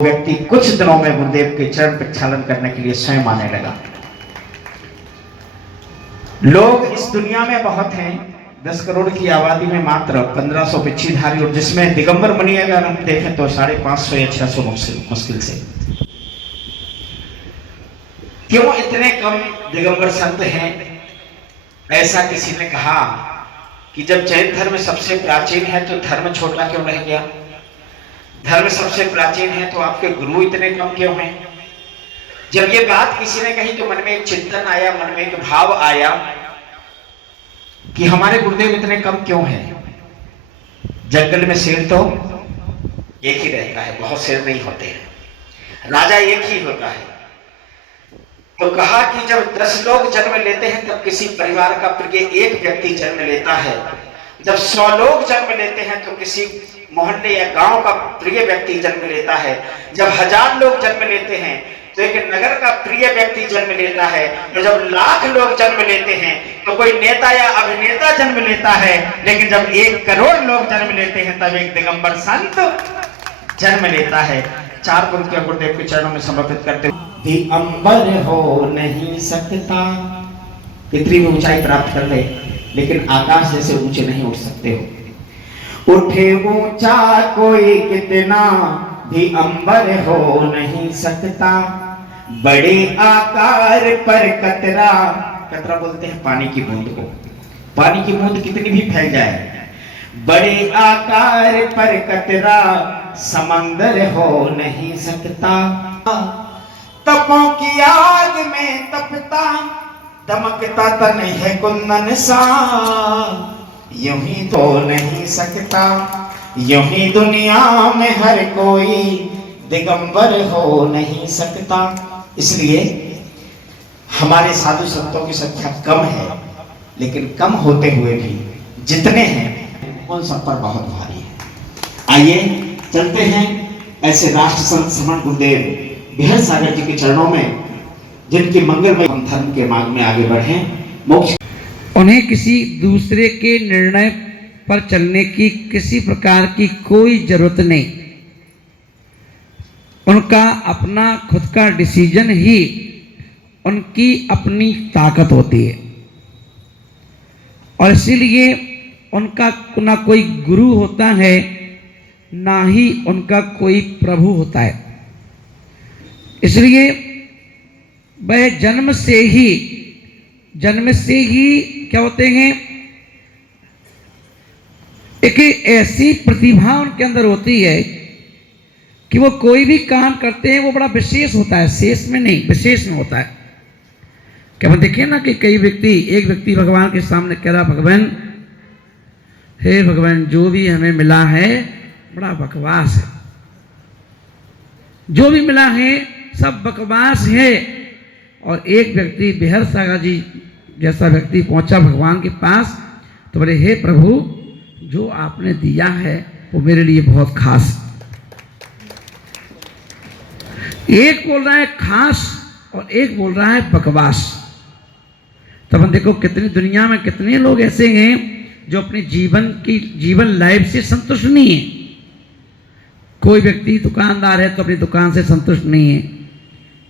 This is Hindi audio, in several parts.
व्यक्ति कुछ दिनों में गुरुदेव के चरण प्रक्षालन करने के लिए स्वयं आने लगा। लोग इस दुनिया में बहुत हैं, 10 करोड़ की आबादी में मात्र 1500 पिछीधारी, और जिसमें दिगंबर मुनि अगर हम देखें तो 550 या 600 मुश्किल से। क्यों इतने कम दिगंबर संत हैं? ऐसा किसी ने कहा कि जब जैन धर्म सबसे प्राचीन है तो धर्म छोटा क्यों रह गया? धर्म सबसे प्राचीन है तो आपके गुरु इतने कम क्यों हैं? जब ये बात किसी ने कही तो मन में एक चिंतन आया, मन में एक भाव आया कि हमारे गुरुदेव इतने कम क्यों हैं? जंगल में शेर तो एक ही रहता है, बहुत शेर नहीं होते हैं, राजा एक ही होता है। तो कहा कि जब 10 लोग जन्म लेते हैं तब किसी परिवार का प्रिय एक व्यक्ति जन्म लेता है, जब 100 लोग जन्म लेते हैं तो किसी मोहल्ले या गांव का प्रिय व्यक्ति जन्म लेता है, जब 1000 लोग जन्म लेते हैं तो एक नगर का प्रिय व्यक्ति जन्म लेता है, और जब 1,00,000 लोग जन्म लेते हैं तो कोई नेता या अभिनेता जन्म लेता है, लेकिन जब 1 करोड़ लोग जन्म लेते हैं तब एक दिगंबर संत जन्म लेता है। 4 पंक्तियां गुरुदेव के चरणों में समर्पित करते भी अंबर हो नहीं सकता। कितनी भी ऊंचाई प्राप्त कर ले लेकिन आकाश जैसे ऊंचे नहीं उठ सकते हो। उठे ऊंचा कोई कितना भी अंबर हो नहीं सकता, बड़े आकार पर कतरा, कतरा बोलते हैं पानी की बूंद को, पानी की बूंद कितनी भी फैल जाए, बड़े आकार पर कतरा समंदर हो नहीं सकता। तपों की आग में तपता दमकता तन है कुंदन सा, यूं ही तो नहीं सकता, यूं ही दुनिया में हर कोई दिगंबर हो नहीं सकता। इसलिए हमारे साधु संतों की संख्या कम है, लेकिन कम होते हुए भी जितने हैं उन सब पर बहुत भारी है। आइए चलते हैं ऐसे राष्ट्र संत समण गुरुदेव बिहार सागर जी के चरणों में, जिनके मंगलमय धर्म के मार्ग में आगे बढ़े मोक्ष। उन्हें किसी दूसरे के निर्णय पर चलने की किसी प्रकार की कोई जरूरत नहीं। उनका अपना खुद का डिसीजन ही उनकी अपनी ताकत होती है, और इसीलिए उनका ना कोई गुरु होता है ना ही उनका कोई प्रभु होता है। इसलिए वह जन्म से ही क्या होते हैं, एक ऐसी प्रतिभा उनके अंदर होती है कि वो कोई भी काम करते हैं वो बड़ा विशेष होता है, शेष में नहीं विशेष में होता है। क्या हम देखिए ना कि एक व्यक्ति भगवान के सामने कह रहा, भगवान हे भगवान जो भी हमें मिला है बड़ा बकवास है, जो भी मिला है सब बकवास है। और एक व्यक्ति बिहार सागर जी जैसा व्यक्ति पहुंचा भगवान के पास तो बोले, हे प्रभु जो आपने दिया है वो मेरे लिए बहुत खास। एक बोल रहा है खास और एक बोल रहा है बकवास। तब हम देखो कितनी दुनिया में कितने लोग ऐसे हैं जो अपने जीवन लाइफ से संतुष्ट नहीं है। कोई व्यक्ति दुकानदार है तो अपनी दुकान से संतुष्ट नहीं है,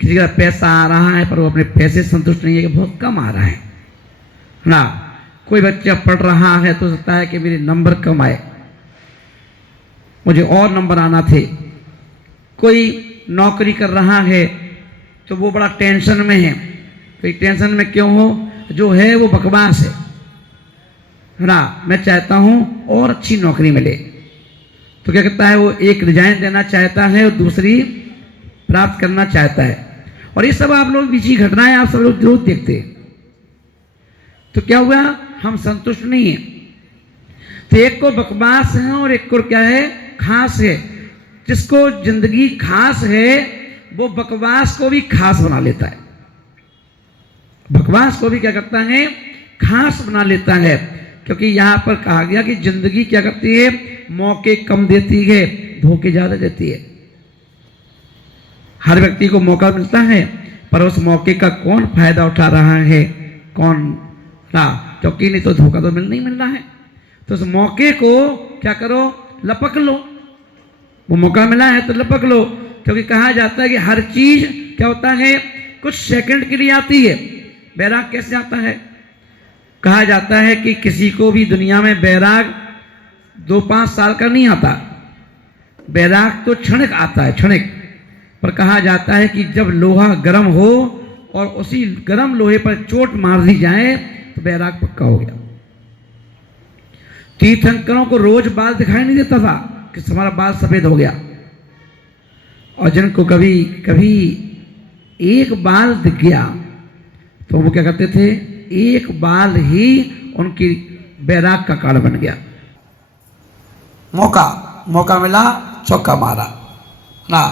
किसी का पैसा आ रहा है पर वो अपने पैसे से संतुष्ट नहीं है कि बहुत कम आ रहा है ना। कोई बच्चा पढ़ रहा है तो सोचता है कि मेरे नंबर कम आए, मुझे और नंबर आना थे। कोई नौकरी कर रहा है तो वो बड़ा टेंशन में है, कोई टेंशन में क्यों हो, जो है वो बकवास है ना। मैं चाहता हूँ और अच्छी नौकरी मिले तो क्या करता है, वो एक रिजाइन देना चाहता है और दूसरी प्राप्त करना चाहता है। और ये सब आप लोग बीच घटनाएं आप सब लोग जरूर देखते हैं। तो क्या हुआ, हम संतुष्ट नहीं है। तो एक को बकवास है और एक को क्या है, खास है। जिसको जिंदगी खास है वो बकवास को भी खास बना लेता है, बकवास को भी क्या करता है, खास बना लेता है। क्योंकि यहाँ पर कहा गया कि जिंदगी क्या करती है, मौके कम देती है, धोखे ज्यादा देती है। हर व्यक्ति को मौका मिलता है पर उस मौके का कौन फायदा उठा रहा है, कौन ना, क्योंकि नहीं तो धोखा तो नहीं मिल रहा है। तो उस मौके को क्या करो, लपक लो। वो मौका मिला है तो लपक लो। क्योंकि कहा जाता है कि हर चीज क्या होता है, कुछ सेकंड के लिए आती है। बैराग कैसे आता है? कहा जाता है कि किसी को भी दुनिया में बैराग 2-5 साल का नहीं आता, बैराग तो क्षणिक आता है, क्षणिक। पर कहा जाता है कि जब लोहा गर्म हो और उसी गर्म लोहे पर चोट मार दी जाए तो बैराग पक्का हो गया। तीर्थंकरों को रोज बाल दिखाई नहीं देता था कि हमारा बाल सफेद हो गया, और जिनको कभी कभी एक बाल दिख गया तो वो क्या करते थे, एक बाल ही उनकी बैराग का कारण बन गया। मौका मिला, चौका मारा ना।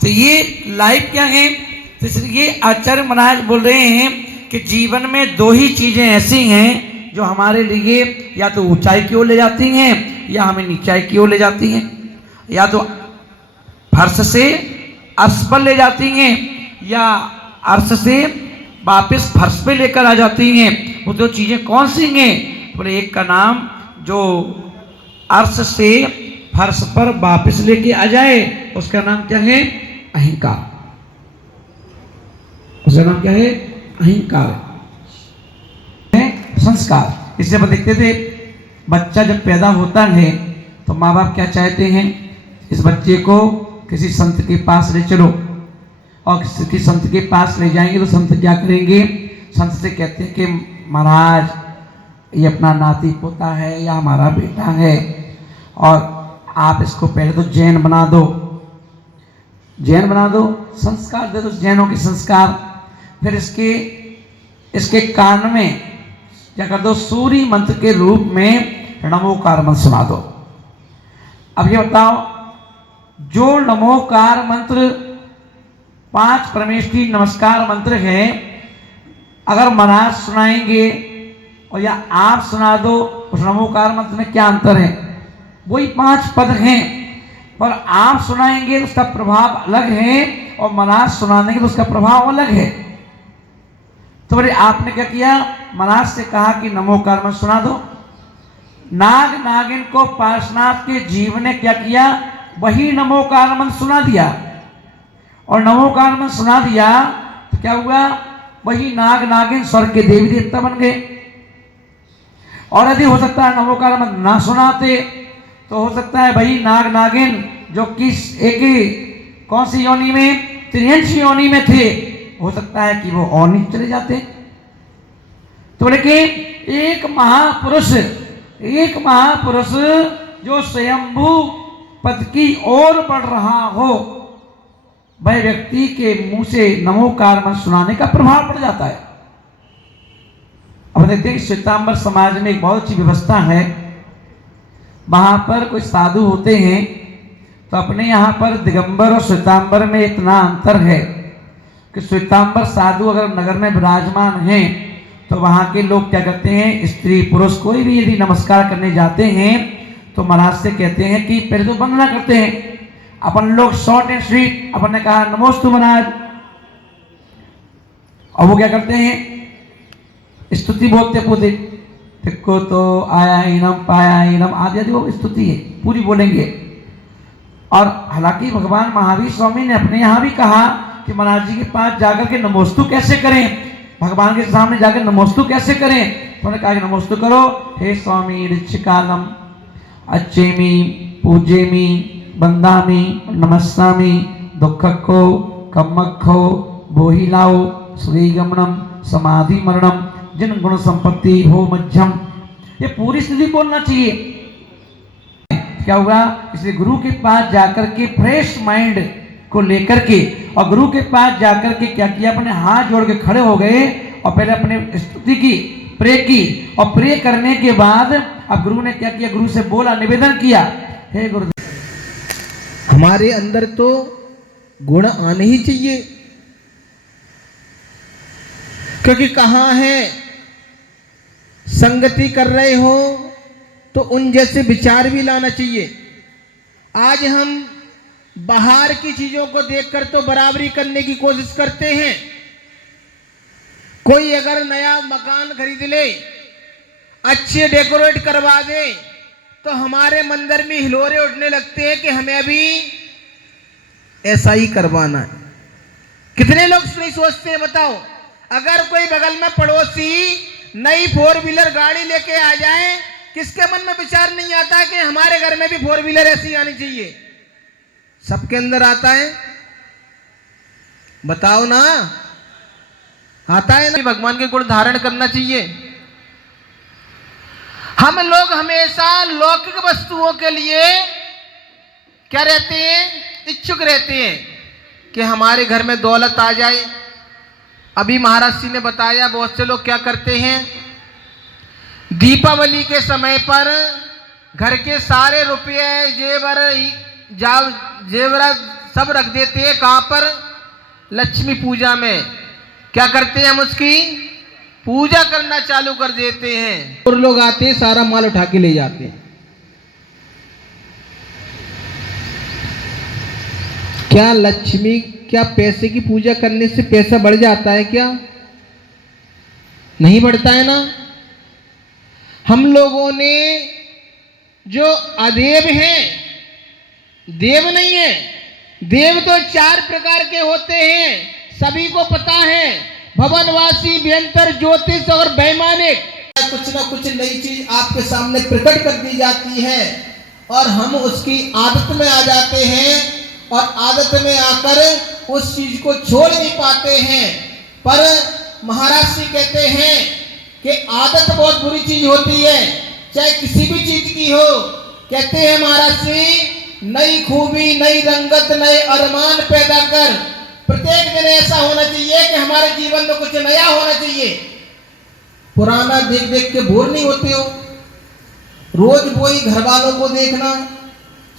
तो ये लाइफ क्या है, तो इसलिए आचार्य महाराज बोल रहे हैं कि जीवन में 2 ही चीजें ऐसी हैं जो हमारे लिए या तो ऊंचाई की ओर ले जाती हैं या हमें नीचाई की ओर ले जाती हैं, या तो फर्श से अर्श पर ले जाती हैं या अर्श से वापस फर्श पे लेकर आ जाती हैं। वो 2 चीजें कौन सी हैं? बोले एक का नाम जो अर्श से फर्श पर वापस लेके आ जाए उसका नाम क्या है, अहंकार। उसका नाम क्या है, अहंकार है। संस्कार, इससे अपन देखते थे बच्चा जब पैदा होता है तो माँ बाप क्या चाहते हैं, इस बच्चे को किसी संत के पास ले चलो, और किसी संत के पास ले जाएंगे तो संत क्या करेंगे, संत से कहते हैं कि महाराज ये अपना नाती पोता है या हमारा बेटा है, और आप इसको पहले तो जैन बना दो, जैन बना दो, संस्कार दे दो, जैनों के संस्कार। फिर इसके कान में क्या कर दो, सूर्य मंत्र के रूप में नमोकार मंत्र सुना दो। अब ये बताओ, जो नमोकार मंत्र 5 परमेष्ठी नमस्कार मंत्र है, अगर महाराज सुनाएंगे और या आप सुना दो, उस नमोकार मंत्र में क्या अंतर है? वही 5 पद हैं, पर आप सुनाएंगे तो उसका प्रभाव अलग है और महाराज सुनाएंगे तो उसका प्रभाव अलग है। तो बोले आपने क्या किया, महाराज से कहा कि नमोकार मंत्र सुना दो। नाग नागिन को पार्श्वनाथ के जीव ने क्या किया, वही नमोकार मंत्र सुना दिया, और नमोकार मंत्र सुना दिया तो क्या हुआ, वही नाग नागिन स्वर्ग के देवी देवता बन गए। और यदि हो सकता है नमोकार मंत्र ना सुनाते तो हो सकता है भाई नाग नागिन जो किस एक कौन सी योनि में, त्रियंश योनि में थे, हो सकता है कि वो और नहीं चले जाते। तो बोले कि एक महापुरुष जो स्वयंभू पद की ओर बढ़ रहा हो, वह व्यक्ति के मुंह से नमोकार मंत्र सुनाने का प्रभाव पड़ जाता है। अब देखते हैं कि श्वेतांबर समाज में एक बहुत अच्छी व्यवस्था है। वहां पर कोई साधु होते हैं तो अपने यहाँ पर दिगंबर और श्वेतांबर में इतना अंतर है कि श्वेतांबर साधु अगर नगर में विराजमान हैं तो वहां के लोग क्या करते हैं, स्त्री पुरुष कोई भी यदि नमस्कार करने जाते हैं तो महाराज से कहते हैं कि पहले तो वंदना करते हैं। अपन लोग शॉर्ट एंड स्वीट, अपन ने कहा नमोस्तु महाराज, और वो क्या करते हैं, स्तुति बोलते पूरे को तो आया इनम पाया इनम आदि आदि वो स्तुति है पूरी बोलेंगे। और हालांकि भगवान महावीर स्वामी ने अपने यहाँ भी कहा कि महाराज जी के पास जाकर के नमोस्तु कैसे करें, भगवान के सामने जाकर नमोस्तु कैसे करें। तो उन्होंने कहा कि नमोस्तु करो, हे स्वामी ऋक्षकालम अच्छेमी पूजेमी बंदामी नमस्सामी दुखको कम्मखो बोहिलाओ श्रीगमनम समाधि मरणम जिन गुण संपत्ति हो मध्यम, ये पूरी स्थिति बोलना चाहिए। क्या होगा, इसलिए गुरु के पास जाकर के फ्रेश माइंड को लेकर के, और गुरु के पास जाकर के क्या किया, अपने हाथ जोड़ के खड़े हो गए और पहले अपने स्तुति की, प्रे की, और प्रे करने के बाद अब गुरु ने क्या किया, गुरु से बोला, निवेदन किया, हे गुरुदेव हमारे अंदर तो गुण आने ही चाहिए, क्योंकि कहाँ है संगति कर रहे हो तो उन जैसे विचार भी लाना चाहिए। आज हम बाहर की चीजों को देखकर तो बराबरी करने की कोशिश करते हैं। कोई अगर नया मकान खरीद ले, अच्छे डेकोरेट करवा दे, तो हमारे मंदिर में हिलोरे उठने लगते हैं कि हमें अभी ऐसा ही करवाना है। कितने लोग नहीं सोचते हैं बताओ? अगर कोई बगल में पड़ोसी नई 4 व्हीलर गाड़ी लेके आ जाए, किसके मन में विचार नहीं आता है कि हमारे घर में भी 4 व्हीलर ऐसी आनी चाहिए? सबके अंदर आता है, बताओ ना, आता है ना? भगवान के गुण धारण करना चाहिए। हम लोग हमेशा लौकिक वस्तुओं के लिए क्या रहते हैं? इच्छुक रहते हैं कि हमारे घर में दौलत आ जाए। अभी महाराज जी ने बताया बहुत से लोग क्या करते हैं, दीपावली के समय पर घर के सारे रुपये जेवर सब रख देते हैं। कहाँ पर? लक्ष्मी पूजा में। क्या करते हैं? हम उसकी पूजा करना चालू कर देते हैं और लोग आते हैं सारा माल उठा के ले जाते हैं। क्या लक्ष्मी, क्या पैसे की पूजा करने से पैसा बढ़ जाता है? क्या नहीं बढ़ता है ना? हम लोगों ने जो अदेव हैं, देव नहीं है, देव तो 4 प्रकार के होते हैं, सभी को पता है, भवनवासी, व्यंतर, ज्योतिष और वैमानिक। कुछ ना कुछ नई चीज आपके सामने प्रकट कर दी जाती है और हम उसकी आदत में आ जाते हैं और आदत में आकर उस चीज को छोड़ नहीं पाते हैं। पर महाराज जी कहते हैं कि आदत बहुत बुरी चीज होती है, चाहे किसी भी चीज की हो। कहते हैं महाराज जी, नई खूबी, नई रंगत, नए अरमान पैदा कर। प्रत्येक दिन ऐसा होना चाहिए कि हमारे जीवन में कुछ नया होना चाहिए। पुराना देख देख के बोर नहीं होते हो? रोज वही घर वालों को देखना,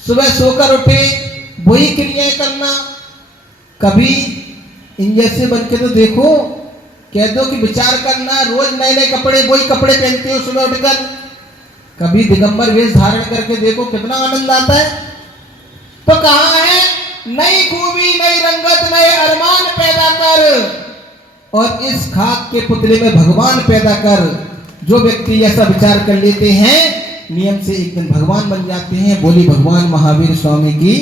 सुबह सोकर उठे वही क्रियाएं करना। कभी इन जैसे बन के तो देखो, कह दो कि विचार करना, रोज नए नए कपड़े, वही कपड़े पहनते हो सुबह उठकर। कभी दिगंबर वेश धारण करके देखो, कितना आनंद आता है। तो कहाँ है नई खूबी, नई रंगत, नए अरमान पैदा कर और इस खाक के पुतले में भगवान पैदा कर। जो व्यक्ति ऐसा विचार कर लेते हैं, नियम से एक दिन भगवान बन जाते हैं। बोली भगवान महावीर स्वामी की